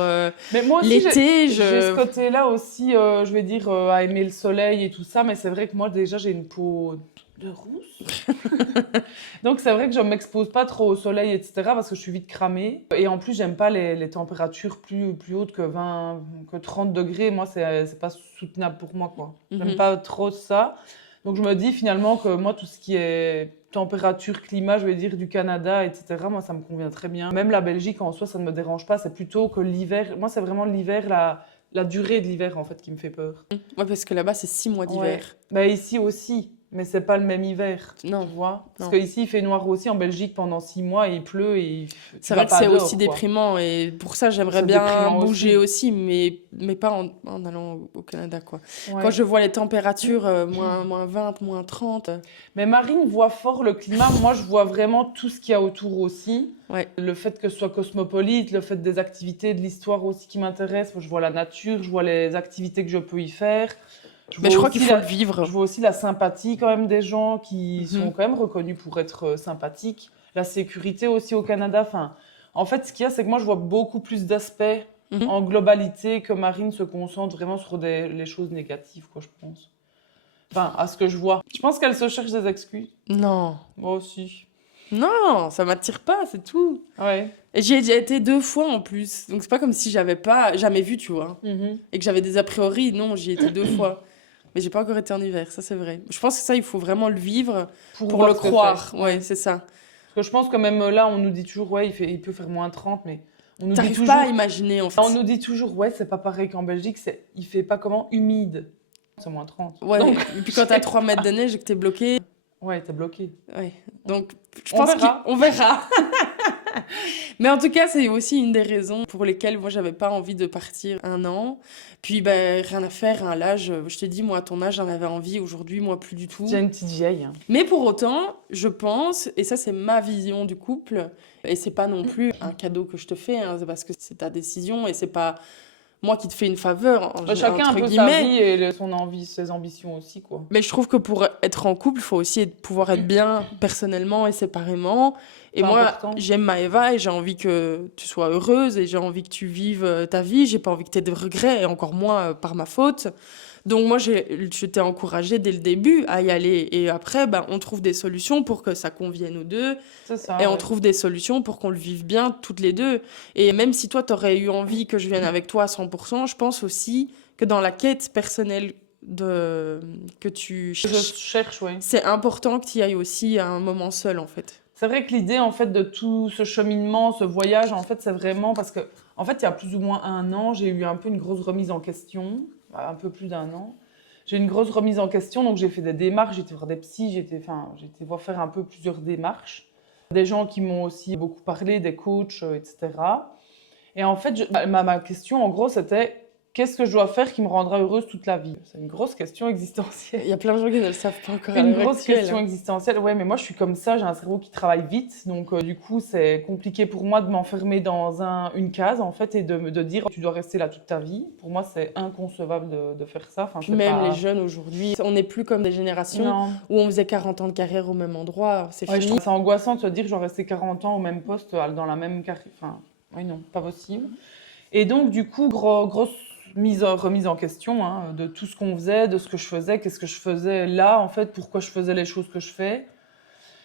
Mais moi aussi, l'été. j'ai ce côté-là aussi, je vais dire, à aimer le soleil et tout ça. Mais c'est vrai que moi, déjà, j'ai une peau de rousse. Donc, c'est vrai que je ne m'expose pas trop au soleil, etc. parce que je suis vite cramée. Et en plus, j'aime pas les températures plus hautes que 20, que 30 degrés. Moi, c'est pas soutenable pour moi, quoi. J'aime pas trop ça. Donc, je me dis finalement que moi, tout ce qui est température, climat, je vais dire, du Canada, etc., moi, ça me convient très bien. Même la Belgique, en soi, ça ne me dérange pas. C'est plutôt que l'hiver. Moi, c'est vraiment l'hiver, la durée de l'hiver, en fait, qui me fait peur. Ouais, parce que là-bas, c'est 6 mois d'hiver. Ouais. Bah, ici aussi. Mais c'est pas le même hiver, Non. tu vois. Parce Non. qu'ici, il fait noir aussi en Belgique pendant 6 mois et il pleut et C'est vrai que c'est aussi déprimant et pour ça, j'aimerais C'est bien déprimant bouger aussi, mais pas en allant au Canada, quoi. Ouais. Quand je vois les températures, moins 20, moins 30... Mais Marine voit fort le climat. Moi, je vois vraiment tout ce qu'il y a autour aussi. Ouais. Le fait que ce soit cosmopolite, le fait des activités, de l'histoire aussi qui m'intéressent. Moi, je vois la nature, je vois les activités que je peux y faire. Mais je crois aussi qu'il faut le vivre. Je vois aussi la sympathie quand même des gens qui sont quand même reconnus pour être sympathiques. La sécurité aussi au Canada. Enfin, en fait, ce qu'il y a, c'est que moi, je vois beaucoup plus d'aspects en globalité que Marine se concentre vraiment sur les choses négatives, quoi, je pense. Enfin, à ce que je vois. Je pense qu'elle se cherche des excuses. Non. Moi aussi. Non, ça m'attire pas, c'est tout. Ouais. Et j'y ai déjà été 2 fois en plus. Donc c'est pas comme si j'avais pas jamais vu, tu vois. Et que j'avais des a priori. Non, j'y ai été 2 fois. Mais j'ai pas encore été en hiver, ça c'est vrai. Je pense que ça, il faut vraiment le vivre pour voir le ce que croire. c'est. Ouais, c'est ça. Parce que je pense que même là, on nous dit toujours, ouais, il peut faire moins 30, mais on nous dit T'arrives toujours... pas à imaginer, en fait. On nous dit toujours, ouais, c'est pas pareil qu'en Belgique, il fait pas comment humide. C'est moins 30. Ouais, Donc, et puis quand t'as 3 mètres de neige et que t'es bloqué... ouais, t'es bloqué. Ouais, donc je On pense verra. qu'on verra. Mais en tout cas, c'est aussi une des raisons pour lesquelles moi, j'avais pas envie de partir 1 an. Puis, ben, rien à faire, hein, l'âge, je te dis, moi, à ton âge, j'en avais envie. Aujourd'hui, moi, plus du tout. J'ai une petite vieille. Mais pour autant, je pense, et ça, c'est ma vision du couple, et c'est pas non plus un cadeau que je te fais, hein, c'est parce que c'est ta décision et c'est pas moi qui te fais une faveur, Chacun a un entre peu guillemets. sa vie et son envie, ses ambitions aussi, quoi. Mais je trouve que pour être en couple, il faut aussi pouvoir être bien personnellement et séparément. Et C'est moi, important. j'aime Maëva et j'ai envie que tu sois heureuse et j'ai envie que tu vives ta vie. J'ai pas envie que tu aies de regrets, et encore moins par ma faute. Donc moi, je t'ai encouragée dès le début à y aller. Et après, ben, on trouve des solutions pour que ça convienne aux deux. C'est ça. Et on ouais. trouve des solutions pour qu'on le vive bien toutes les deux. Et même si toi, t'aurais eu envie que je vienne avec toi à 100%, je pense aussi que dans la quête personnelle que tu Je cherche, ouais. c'est important que tu y ailles aussi à un moment seul, en fait. C'est vrai que l'idée, en fait, de tout ce cheminement, ce voyage, en fait, c'est vraiment parce que, en fait, il y a plus ou moins 1 an, j'ai eu un peu une grosse remise en question, un peu plus d'1 an. j'ai une grosse remise en question, donc j'ai fait des démarches, j'étais voir des psys, j'étais voir faire un peu plusieurs démarches. Des gens qui m'ont aussi beaucoup parlé, des coachs, etc. Et en fait, ma question, en gros, c'était qu'est-ce que je dois faire qui me rendra heureuse toute la vie? C'est une grosse question existentielle. Il y a plein de gens qui ne le savent pas encore à Une l'heure grosse actuelle, question hein. existentielle. Ouais, mais moi, je suis comme ça, j'ai un cerveau qui travaille vite. Donc, du coup, c'est compliqué pour moi de m'enfermer dans une case, en fait, et de dire tu dois rester là toute ta vie. Pour moi, c'est inconcevable de faire ça. Enfin, Puis c'est même pas... les jeunes aujourd'hui, on n'est plus comme des générations Non. où on faisait 40 ans de carrière au même endroit, c'est Ouais, je fini. trouve ça angoissant de se dire que je dois rester 40 ans au même poste, dans la même carrière. Enfin, oui, non, pas possible. Et donc, du coup, grosse remise en question hein, de tout ce qu'on faisait, de ce que je faisais, qu'est-ce que je faisais là, en fait, pourquoi je faisais les choses que je fais.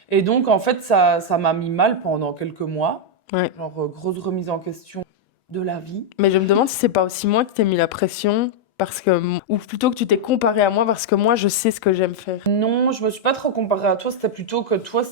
Et donc, en fait, ça m'a mis mal pendant quelques mois. Ouais. Genre, grosse remise en question de la vie. Mais je me demande si c'est pas aussi moi qui t'ai mis la pression, parce que, ou plutôt que tu t'es comparé à moi, parce que moi, je sais ce que j'aime faire. Non, je me suis pas trop comparée à toi, c'était plutôt que toi,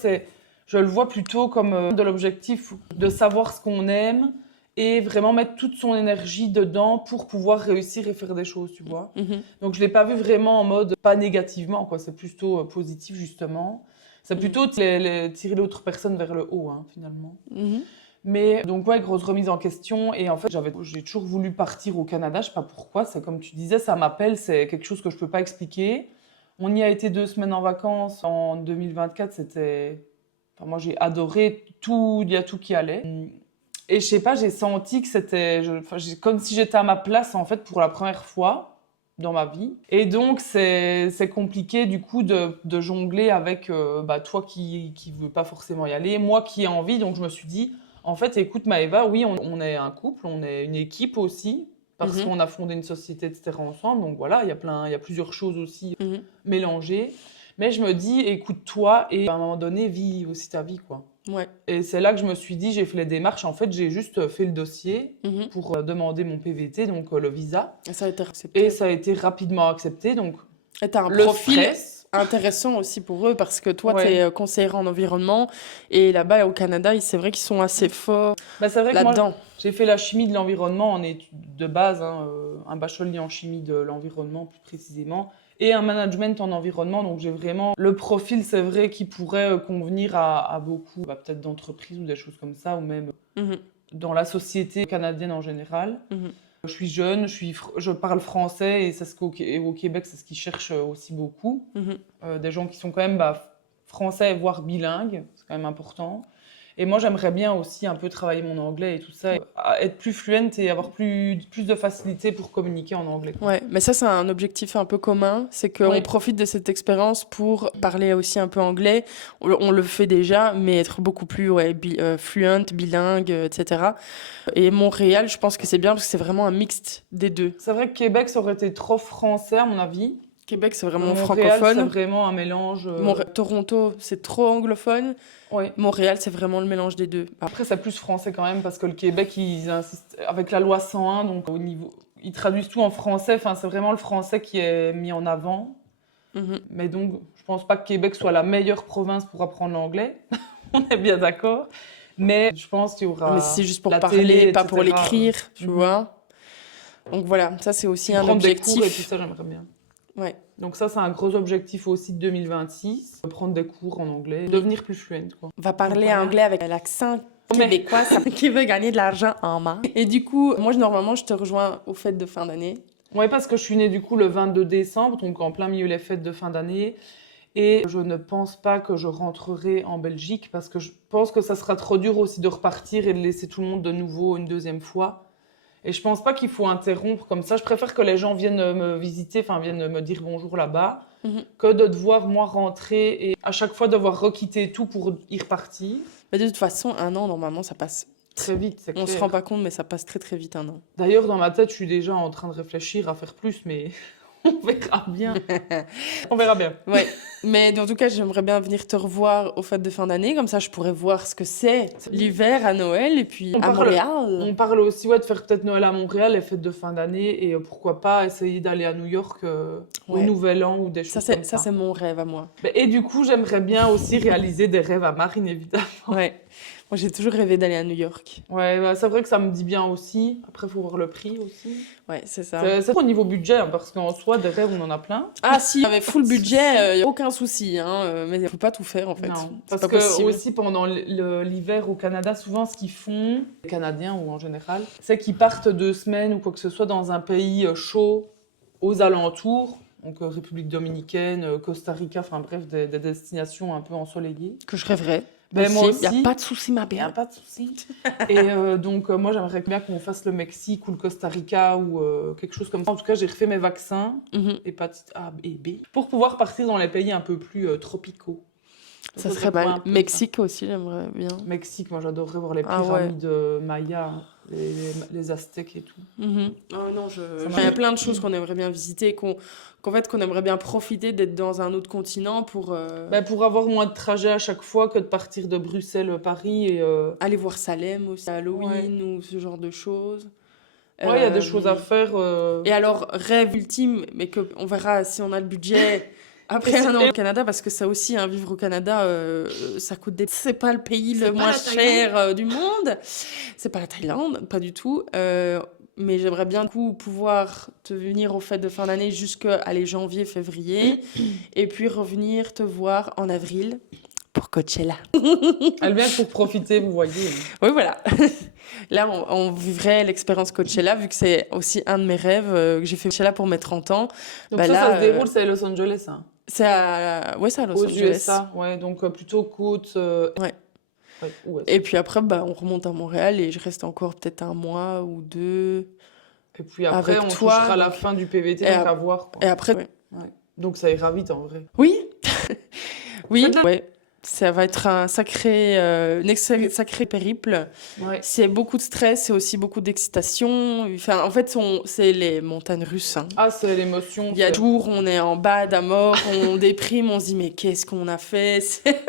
je le vois plutôt comme de l'objectif de savoir ce qu'on aime et vraiment mettre toute son énergie dedans pour pouvoir réussir et faire des choses, tu vois. Mhm. Donc je l'ai pas vu vraiment en mode, pas négativement, quoi, c'est plutôt positif, justement. C'est plutôt tirer l'autre personne vers le haut, hein, finalement. Mhm. Mais donc ouais, grosse remise en question et en fait j'ai toujours voulu partir au Canada, je sais pas pourquoi, c'est comme tu disais, ça m'appelle, c'est quelque chose que je peux pas expliquer. On y a été 2 semaines en vacances en 2024, enfin, moi j'ai adoré tout, il y a tout qui allait. Et je sais pas, j'ai senti que comme si j'étais à ma place en fait pour la première fois dans ma vie. Et donc c'est compliqué du coup de jongler avec toi qui veut pas forcément y aller, moi qui ai envie, donc je me suis dit en fait, écoute Maëva, oui, on est un couple, on est une équipe aussi, parce Mhm. qu'on a fondé une société, etc. ensemble. Donc voilà, il y a plusieurs choses aussi Mhm. mélangées. Mais je me dis, écoute-toi et à un moment donné, vis aussi ta vie, quoi. Ouais. Et c'est là que je me suis dit, j'ai fait les démarches. En fait, j'ai juste fait le dossier Mhm. pour demander mon PVT, donc le visa. Et ça a été accepté. Et ça a été rapidement accepté. Donc Et t'as un le profil stress. intéressant aussi pour eux, parce que toi, Ouais. t'es conseillère en environnement, et là-bas, au Canada, c'est vrai qu'ils sont assez forts Bah, c'est vrai que moi, là-dedans. j'ai fait la chimie de l'environnement en études de base, hein, un bachelier en chimie de l'environnement plus précisément, et un management en environnement. Donc j'ai vraiment le profil, c'est vrai, qui pourrait convenir à beaucoup, peut-être d'entreprises ou des choses comme ça, ou même Mhm. dans la société canadienne en général. Mhm. Je suis jeune, je parle français et c'est et au Québec, c'est ce qu'ils cherchent aussi beaucoup. Mhm. Des gens qui sont quand même français, voire bilingues, c'est quand même important. Et moi, j'aimerais bien aussi un peu travailler mon anglais et tout ça, être plus fluente et avoir plus de facilité pour communiquer en anglais, quoi. Ouais, mais ça, c'est un objectif un peu commun, c'est qu'on Oui. profite de cette expérience pour parler aussi un peu anglais. On le fait déjà, mais être beaucoup plus fluent, bilingue, etc. Et Montréal, je pense que c'est bien parce que c'est vraiment un mixte des deux. C'est vrai que Québec, ça aurait été trop français, à mon avis. Québec, c'est vraiment Montréal, c'est francophone. vraiment un mélange. Toronto, c'est trop anglophone. Ouais. Montréal, c'est vraiment le mélange des deux. Après, c'est plus français quand même, parce que le Québec, ils insistent avec la loi 101, donc au niveau, ils traduisent tout en français. Enfin, c'est vraiment le français qui est mis en avant. Mhm. Mais donc, je pense pas que Québec soit la meilleure province pour apprendre l'anglais. On est bien d'accord. Mais je pense qu'il y aura Mais c'est juste pour la parler, télé, pas pour etc. l'écrire, tu Mhm. vois. Donc voilà, ça c'est aussi Puis un prendre des objectif. cours et tout ça, j'aimerais bien. Ouais. Donc ça, c'est un gros objectif aussi de 2026. Prendre des cours en anglais, devenir plus fluente, quoi. On va parler Voilà. anglais avec l'accent québécois, ça qui veut gagner de l'argent en main. Et du coup, moi, normalement, je te rejoins aux fêtes de fin d'année. Oui, parce que je suis née du coup le 22 décembre, donc en plein milieu des fêtes de fin d'année. Et je ne pense pas que je rentrerai en Belgique parce que je pense que ça sera trop dur aussi de repartir et de laisser tout le monde de nouveau une deuxième fois. Et je pense pas qu'il faut interrompre comme ça. Je préfère que les gens viennent me visiter, enfin viennent me dire bonjour là-bas, que de devoir moi rentrer et à chaque fois devoir requitter tout pour y repartir. Mais de toute façon, un an, normalement, ça passe très vite, c'est clair. On se rend pas compte, mais ça passe très très vite un an. D'ailleurs, dans ma tête, je suis déjà en train de réfléchir à faire plus, mais on verra bien. On verra bien. Ouais, mais en tout cas, j'aimerais bien venir te revoir aux fêtes de fin d'année, comme ça je pourrais voir ce que c'est l'hiver à Noël et puis à Montréal. On parle aussi de faire peut-être Noël à Montréal, les fêtes de fin d'année, et pourquoi pas essayer d'aller à New York au Nouvel An ou des choses comme ça. Ça, c'est mon rêve à moi. Et du coup, j'aimerais bien aussi réaliser des rêves à Marine, évidemment. Ouais. Moi, j'ai toujours rêvé d'aller à New York. Ouais, bah, c'est vrai que ça me dit bien aussi. Après, il faut voir le prix aussi. Ouais, c'est ça. C'est au niveau budget, hein, parce qu'en soi, des rêves, on en a plein. Ah si, avec full budget, aucun souci, hein, mais il faut pas tout faire en fait. Non, C'est parce pas que possible. aussi pendant l'hiver au Canada, souvent ce qu'ils font, les Canadiens ou en général, c'est qu'ils partent 2 semaines ou quoi que ce soit dans un pays chaud aux alentours, donc République dominicaine, Costa Rica, enfin bref, des destinations un peu ensoleillées. Que je rêverais. Ben, moi Il n'y aussi. a pas de souci, ma Il n'y a belle. pas de souci. Et donc, moi, j'aimerais bien qu'on fasse le Mexique ou le Costa Rica ou quelque chose comme ça. En tout cas, j'ai refait mes vaccins, Mhm. hépatite A et B, pour pouvoir partir dans les pays un peu plus tropicaux. Ça Donc, serait pourrait un mal. peu Mexique aussi, j'aimerais bien. ça. Mexique, moi, j'adorerais voir les Ah ouais. pyramides mayas, les Aztèques et tout. Mhm. Oh non, Ça il y a plein de choses qu'on aimerait bien visiter, qu'on aimerait bien profiter d'être dans un autre continent pour Ben, pour avoir moins de trajets à chaque fois que de partir de Bruxelles, Paris et... aller voir Salem aussi, à Halloween ou ce genre de choses. Ouais, il y a des choses à faire. Et alors, rêve ultime, mais on verra si on a le budget après Et un an au Canada, parce que ça aussi, hein, vivre au Canada, ça coûte des... C'est pas le pays le moins cher du monde. C'est pas la Thaïlande, pas du tout. Mais j'aimerais bien du coup pouvoir te venir aux fêtes de fin d'année jusqu'à janvier, février, et puis revenir te voir en avril pour Coachella. Elle vient pour profiter, vous voyez. Oui, voilà. Là, on vivrait l'expérience Coachella, vu que c'est aussi un de mes rêves, que j'ai fait Coachella pour mes 30 ans. Donc Bah ça, là, ça se déroule, c'est à Los Angeles, hein. C'est à Los Aux Angeles. USA, ouais, donc plutôt côte. Ouais. Ouest. Et puis après, bah, on remonte à Montréal et je reste encore peut-être 1 mois ou 2. Et puis après, avec on toi, touchera la donc- fin du PVT, et donc ap- à voir. Quoi. Et après, Ouais. Donc ça ira vite en vrai. oui, oui, Faites-le. ouais. Ça va être un sacré périple. Ouais. C'est beaucoup de stress, c'est aussi beaucoup d'excitation. Enfin, en fait, c'est les montagnes russes, hein. Ah, c'est l'émotion. Il y a des jours, on est en bas à mort, on déprime, on se dit mais qu'est-ce qu'on a fait?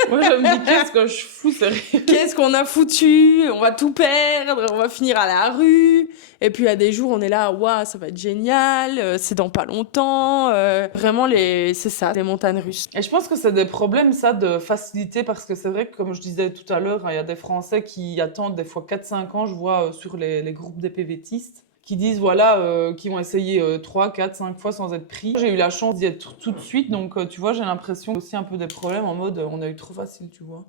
Moi, je me dis, qu'est-ce que je fous, sérieux. Qu'est-ce qu'on a foutu? On va tout perdre, on va finir à la rue. Et puis, il y a des jours, on est là, waouh, ça va être génial, c'est dans pas longtemps. Vraiment, c'est ça, les montagnes russes. Et je pense que c'est des problèmes, ça, de facilité, parce que c'est vrai que, comme je disais tout à l'heure, hein, il y a des Français qui attendent des fois 4-5 ans, je vois sur les groupes des PVTistes, qui disent, voilà, qui ont essayé 3, 4, 5 fois sans être pris. J'ai eu la chance d'y être tout de suite, donc tu vois, j'ai l'impression aussi un peu des problèmes en mode, on a eu trop facile, tu vois.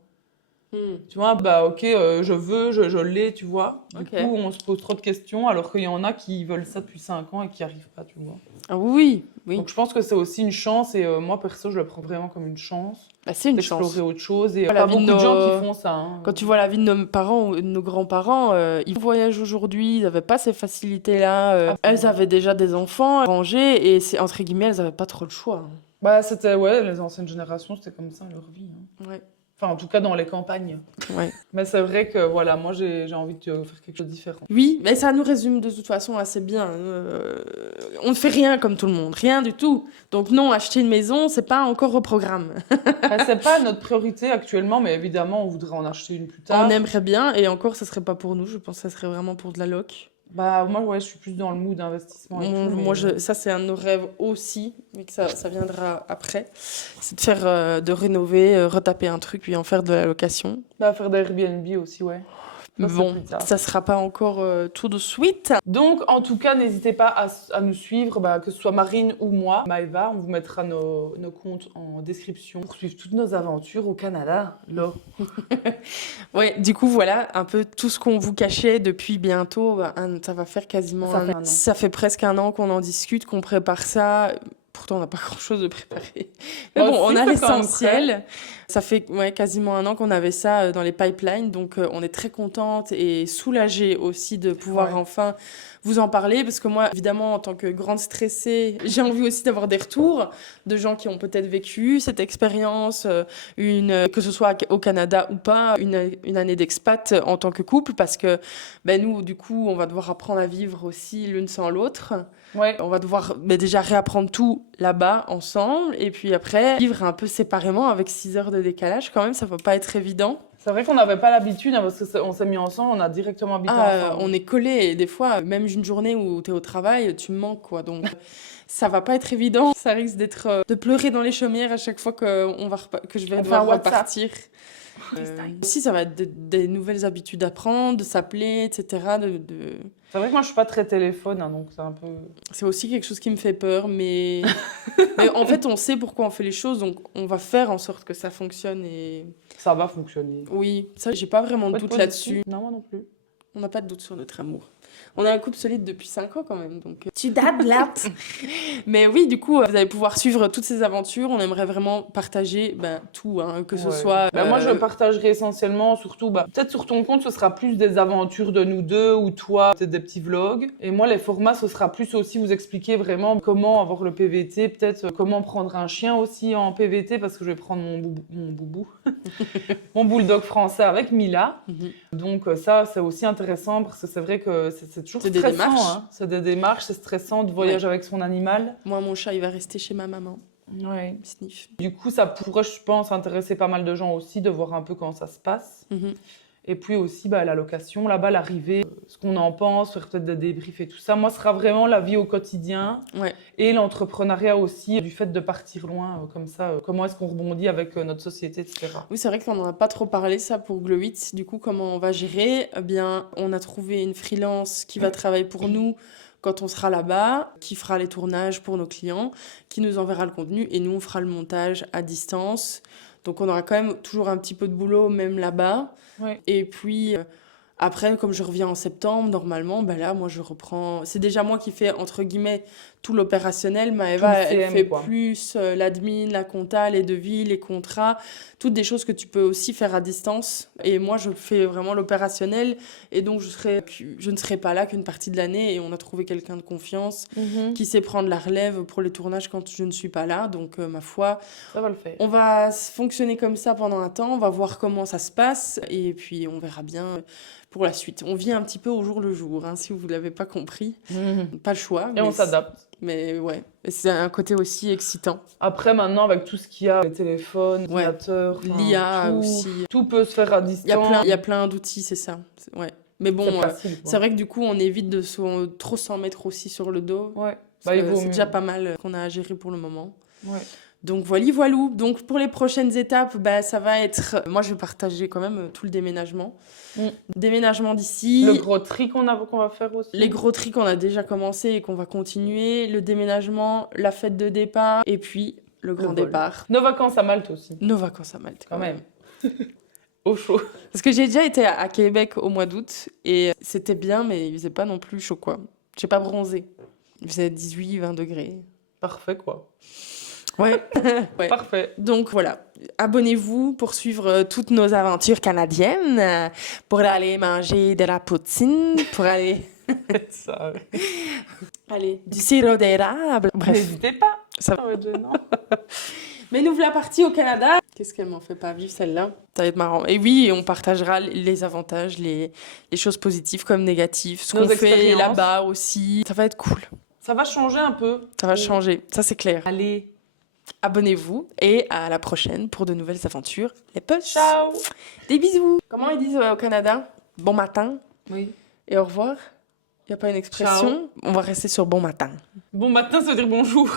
Tu vois, bah ok, je veux, je l'ai, tu vois. Du Ok. coup, on se pose trop de questions, alors qu'il y en a qui veulent ça depuis 5 ans et qui n'y arrivent pas, tu vois. Ah oui, oui. Donc je pense que c'est aussi une chance, et moi, perso, je le prends vraiment comme une chance Bah, c'est une d'explorer chance. autre chose. Et La pas vie de beaucoup de gens nos- qui font ça. Hein. Quand tu vois la vie de nos parents ou de nos grands-parents, ils voyagent aujourd'hui, ils n'avaient pas ces facilités-là. Elles avaient déjà des enfants rangés et c'est entre guillemets, elles n'avaient pas trop le choix. Bah, c'était, ouais, les anciennes générations, c'était comme ça leur vie. Hein. Ouais. Enfin, en tout cas, dans les campagnes. Ouais. Mais c'est vrai que, voilà, moi, j'ai envie de faire quelque chose de différent. Oui, mais ça nous résume de toute façon assez bien. On ne fait rien comme tout le monde, rien du tout. Donc non, acheter une maison, c'est pas encore au programme. Bah, c'est pas notre priorité actuellement, mais évidemment, on voudrait en acheter une plus tard. On aimerait bien, et encore, ça serait pas pour nous. Je pense que ça serait vraiment pour de la loc. Bah, moi, ouais, je suis plus dans le mood d'investissement. et tout, mais- Ça, c'est un de nos rêves aussi, mais que ça viendra après. C'est de faire, de rénover, retaper un truc, puis en faire de la location. Bah, faire des Airbnb aussi, ouais. Ça, c'est Bon, plus tard. ça sera pas encore tout de suite. Donc, en tout cas, n'hésitez pas à nous suivre, bah, que ce soit Marine ou moi, Maëva. On vous mettra nos comptes en description pour suivre toutes nos aventures au Canada. Là. Ouais, du coup, voilà un peu tout ce qu'on vous cachait depuis bientôt. Ça va faire quasiment Ça un fait an. un an. Ça fait presque un an qu'on en discute, qu'on prépare ça. Pourtant, on n'a pas grand-chose de préparé. Mais Bah, bon, on si, a c'est quand même l'essentiel. Ça fait quasiment un an qu'on avait ça dans les pipelines. Donc, on est très contente et soulagée aussi de pouvoir Ouais. enfin vous en parler. Parce que moi, évidemment, en tant que grande stressée, j'ai envie aussi d'avoir des retours de gens qui ont peut-être vécu cette expérience, que ce soit au Canada ou pas, une année d'expat en tant que couple. Parce que nous, du coup, on va devoir apprendre à vivre aussi l'une sans l'autre. Ouais. On va devoir déjà réapprendre tout là-bas ensemble et puis après vivre un peu séparément avec 6 heures de décalage quand même, ça va pas être évident. C'est vrai qu'on n'avait pas l'habitude, hein, parce qu'on s'est mis ensemble, on a directement habité ensemble. On est collés et des fois, même une journée où t'es au travail, tu me manques, quoi. Donc, ça va pas être évident. Ça risque d'être de pleurer dans les chaumières à chaque fois que je vais On fait devoir un WhatsApp. repartir. Aussi, ça va être des nouvelles habitudes à prendre, de s'appeler, etc. C'est vrai que moi, je suis pas très téléphone, hein, donc c'est un peu... C'est aussi quelque chose qui me fait peur, mais... mais en fait, on sait pourquoi on fait les choses, donc on va faire en sorte que ça fonctionne et... Ça va fonctionner. Oui, ça, j'ai pas vraiment de Pas de doute point là-dessus. Non, moi non plus. On n'a pas de doute sur notre amour. On a un couple solide depuis 5 ans quand même, donc... Tu dates, blatte. Mais oui, du coup, vous allez pouvoir suivre toutes ces aventures. On aimerait vraiment partager tout, hein, que ce Ouais. soit... Moi, je partagerai essentiellement, surtout, peut-être sur ton compte, ce sera plus des aventures de nous deux ou toi, peut-être des petits vlogs. Et moi, les formats, ce sera plus aussi vous expliquer vraiment comment avoir le PVT, peut-être comment prendre un chien aussi en PVT, parce que je vais prendre mon boubou, mon bulldog français avec Mila. Donc ça, c'est aussi intéressant parce que c'est vrai que c'est toujours C'est des stressant. démarches. Hein. C'est des démarches, c'est stressant de voyager avec son animal. Moi, mon chat, il va rester chez ma maman. Ouais. Sniff. Du coup, ça pourrait, je pense, intéresser pas mal de gens aussi, de voir un peu comment ça se passe. Et puis aussi, la location, là-bas, l'arrivée, ce qu'on en pense, faire peut-être des débriefs et tout ça. Moi, ce sera vraiment la vie au quotidien et l'entrepreneuriat aussi, du fait de partir loin, comme ça. Comment est-ce qu'on rebondit avec notre société, etc. Oui, c'est vrai qu'on n'en a pas trop parlé, ça, pour Glowit. Du coup, comment on va gérer? Eh bien, on a trouvé une freelance qui va travailler pour nous quand on sera là-bas, qui fera les tournages pour nos clients, qui nous enverra le contenu et nous, on fera le montage à distance. Donc, on aura quand même toujours un petit peu de boulot, même là-bas. Ouais. Et puis, après, comme je reviens en septembre, normalement, là, moi, je reprends... C'est déjà moi qui fais, entre guillemets, tout l'opérationnel. Maëva, elle CM, fait quoi. plus l'admin, la compta, les devis, les contrats, toutes des choses que tu peux aussi faire à distance. Et moi, je fais vraiment l'opérationnel. Et donc, je ne serai pas là qu'une partie de l'année. Et on a trouvé quelqu'un de confiance qui sait prendre la relève pour les tournages quand je ne suis pas là. Donc, ma foi, Ça va le faire. on va fonctionner comme ça pendant un temps. On va voir comment ça se passe. Et puis, on verra bien pour la suite. On vit un petit peu au jour le jour, hein, si vous ne l'avez pas compris. Pas le choix. Et on s'adapte. Mais ouais, c'est un côté aussi excitant. Après, maintenant, avec tout ce qu'il y a, les téléphones, ordinateurs, l'IA tout, aussi. Tout peut se faire à distance. Il y a plein d'outils, c'est ça. Ouais. Mais bon, c'est facile, c'est vrai que du coup, on évite de trop s'en mettre aussi sur le dos. Ouais. C'est déjà pas mal qu'on a à gérer pour le moment. Ouais. Donc voilou. Donc pour les prochaines étapes, ça va être... Moi, je vais partager quand même tout le déménagement. Déménagement d'ici. Le gros tri qu'on va faire aussi. Les gros tri qu'on a déjà commencé et qu'on va continuer. Le déménagement, la fête de départ et puis le grand départ. Nos vacances à Malte aussi. Nos vacances à Malte. Quand même. Au chaud. Parce que j'ai déjà été à Québec au mois d'août et c'était bien, mais il faisait pas non plus chaud, quoi. J'ai pas bronzé. Il faisait 18-20 degrés. Parfait, quoi. Ouais. Parfait. Donc voilà, abonnez-vous pour suivre toutes nos aventures canadiennes, pour aller manger de la poutine, pour aller... Ça. Allez, du sirop d'érable. Bref. N'hésitez pas. Ça va être gênant. Mais nous voilà partis au Canada. Qu'est-ce qu'elle m'en fait pas vivre celle-là? Ça va être marrant. Et oui, on partagera les avantages, les choses positives comme négatives, ce qu'on fait là-bas aussi. Ça va être cool. Ça va changer un peu. Ça va changer, ça c'est clair. Allez. Abonnez-vous et à la prochaine pour de nouvelles aventures. Les puces. Ciao. Des bisous. Comment ils disent au Canada? Bon matin. Oui. Et au revoir. Il n'y a pas une expression? Ciao. On va rester sur bon matin. Bon matin, ça veut dire bonjour.